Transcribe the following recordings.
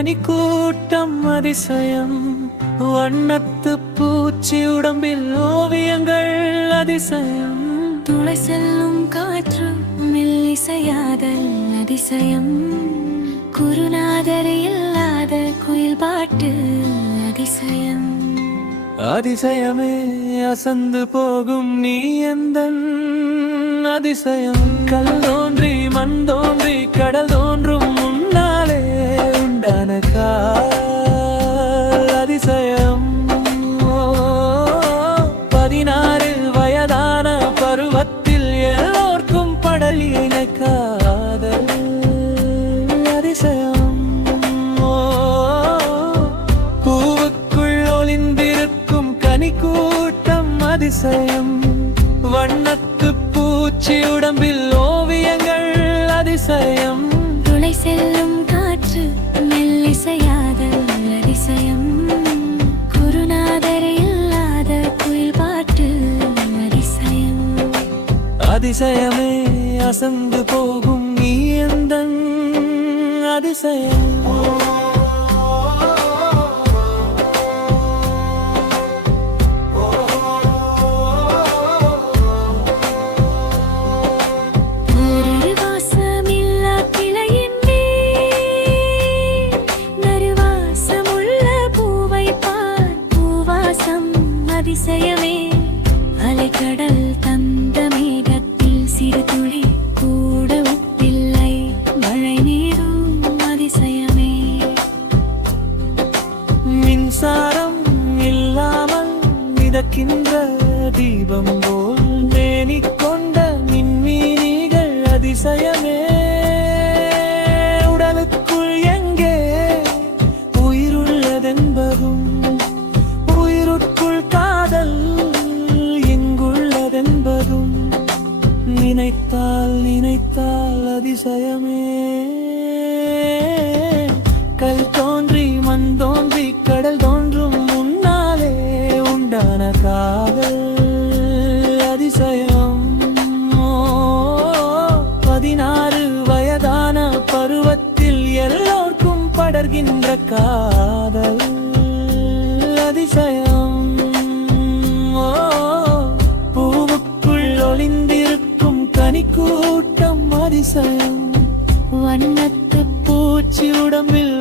கனி கூட்டம் அதிசயம். வண்ணத்து பூச்சி உடம்பில் ஓவியங்கள் அதிசயம். துளை செல்லும் காற்று மெல்லிசையாதல் அதிசயம். குருநாதர் இல்லாத குயில் பாட்டு அதிசயம். அதிசயமே அசந்து போகும் நீ எந்த அதிசயம். கல் தோன்றி மண் தோன்றி கடல் முன்னாலே உண்டான அதிசயம். பதினாறு வயதான பருவத்தில் எல்லோர்க்கும் படல் காதல் அதிசயம். பூவுக்குள் ஒளிந்திருக்கும் கனி கூட்டம் அதிசயம். வண்ணத்து பூச்சி உடம்பில் ஓவியங்கள் அதிசயம். துணை செல்லும் அதிசயமே அசந்து போகும் நீ எந்த அதிசயம்? மிதக்கின்ற தீபம் போல் மேனிக் கொண்ட மின்மீனிகள் அதிசயமே. உடலுக்குள் எங்கே உயிருள்ளதென்பதும் உயிருக்குள் காதல் எங்குள்ளதென்பதும் நினைத்தால் நினைத்தால் அதிசயமே. காதல் அதிசயம். பூவுக்குள் ஒளிந்திருக்கும் கனி கூட்டம் அதிசயம். வண்ணத்து பூச்சி உடம்பில்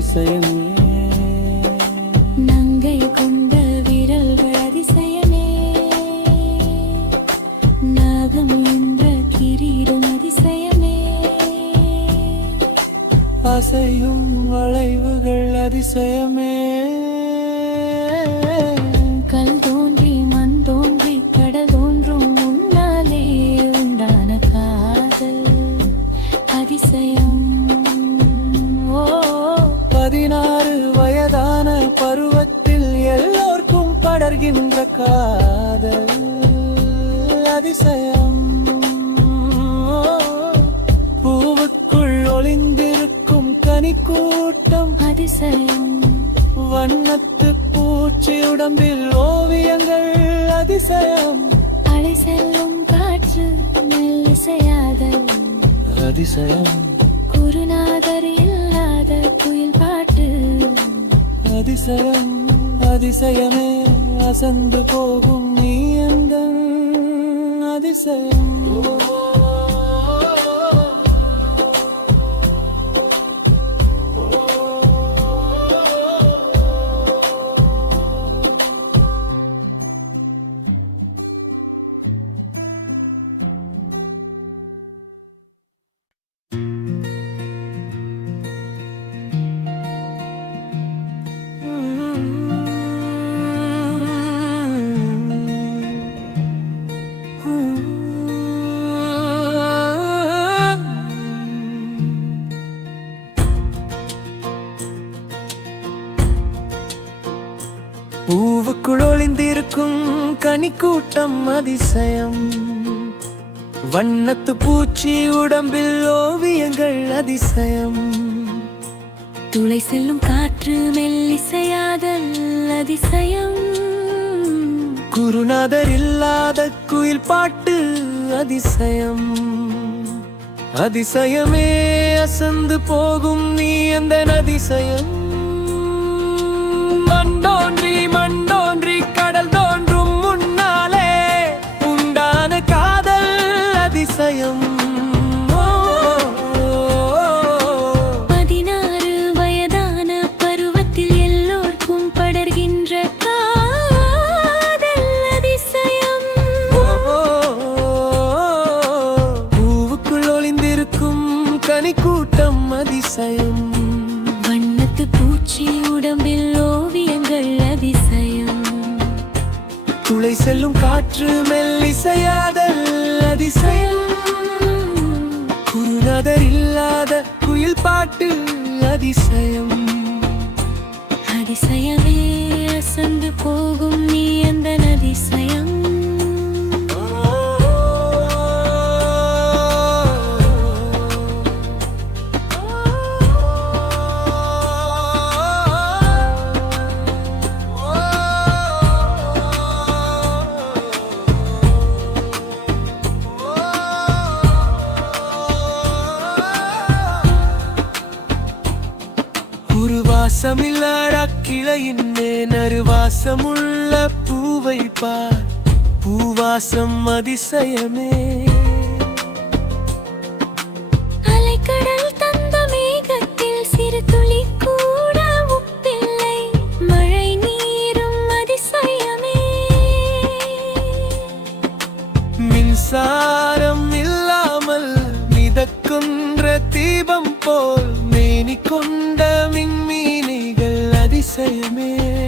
அதிசயமே ஒளிந்திருக்கும் கனி கூட்டம் அதிசயம். வண்ணத்து பூச்சி உடம்பில் ஓவியங்கள். அதிசயம். அலை செல்லும் காற்று மெல்லிசையாதல் அதிசயம். குருநாதர் இல்லாத குயில் பாட்டு. அதிசயம். அதிசயமே அசந்து போகும் நீ எந்த அதிசயம்? பூவுக்குள் ஒளிந்திருக்கும் கனிக்கூட்டம் அதிசயம். வண்ணத்து பூச்சி உடம்பில் ஓவியங்கள் அதிசயம். துளை செல்லும் காற்று மெல்லிசையாதல் அதிசயம். குருநாதர் இல்லாத குயில் பாட்டு அதிசயம். அதிசயமே அசந்து போகும் நீ அந்த அதிசயம் மண்டோன்றி மண்டோன்றி கடல் தோன்றும் முன்னாலே. உண்டான காதல் அதிசயம். செல்லும் காற்று மெல்லிசையாதல் அதிசயம். குருநாதர் இல்லாத குயில் பாட்டு அதிசயம். அதிசயமே அசந்து போகும் நீ அந்த அதிசயம் நறுவாசமுள்ள பூவை பார். பூவாசம் அதிசயமே. அலைக்கடல் தந்த மேகத்தில் சிறு துளி கூட உப்பில்லை. மழை நீரும் அதிசயமே. மின்சாரம் இல்லாமல் மிதக்குன்ற தீபம் போல் மேனி கொண்ட மின்மீனிகள் அதிசயமே.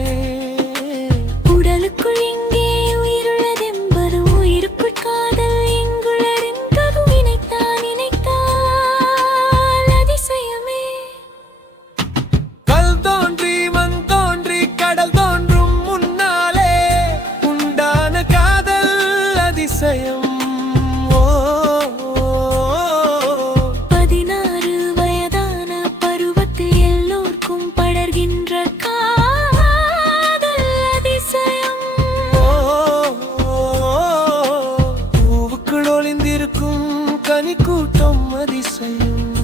அதிசயம்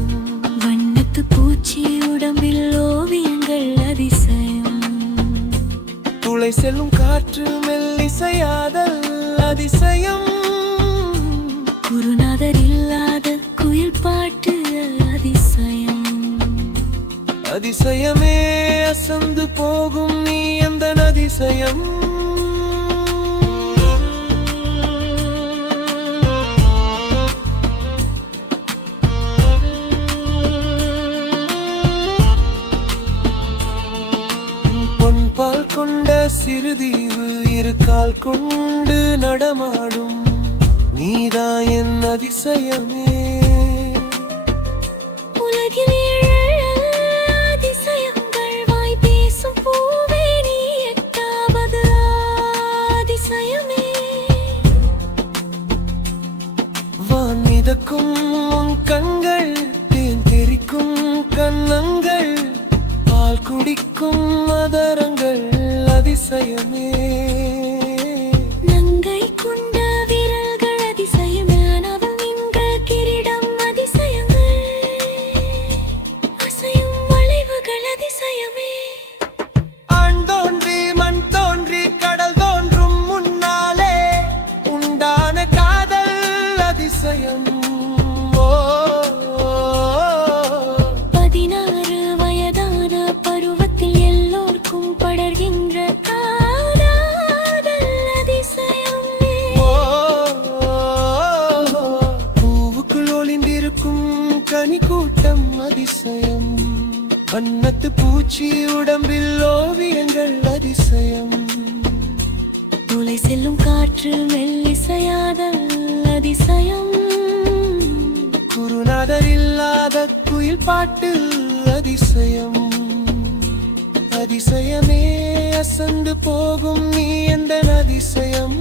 வண்ணத்து பூச்சி உடம்பில் ஓவியங்கள் அதிசயம். துளை செல்லும் காற்று மெல்லிசையாதல் அதிசயம். குருநாதர் இல்லாத குயில் பாட்டு அதிசயம். அதிசயமே அசந்து போகும் நீ அந்த அதிசயம் சிறுதீவு இரு கால் கொண்டு நடமாடும். நீதான் என் அதிசயமே. உலகில் அதிசயங்கள் வாய் பேசும் பூவே நீ எட்டாவது அதிசயமே. வான் மிதக்கும் உன் கண்கள் பனி கூட்டம் அதிசயம். வண்ணத்து பூச்சி உடம்பில் ஓவியங்கள் அதிசயம். துளை செல்லும் காற்று மெல்லிசையாத அதிசயம். குருநாதர் இல்லாத குயில் பாட்டு அதிசயம். அதிசயமே அசந்து போகும் நீ எந்த அதிசயம்.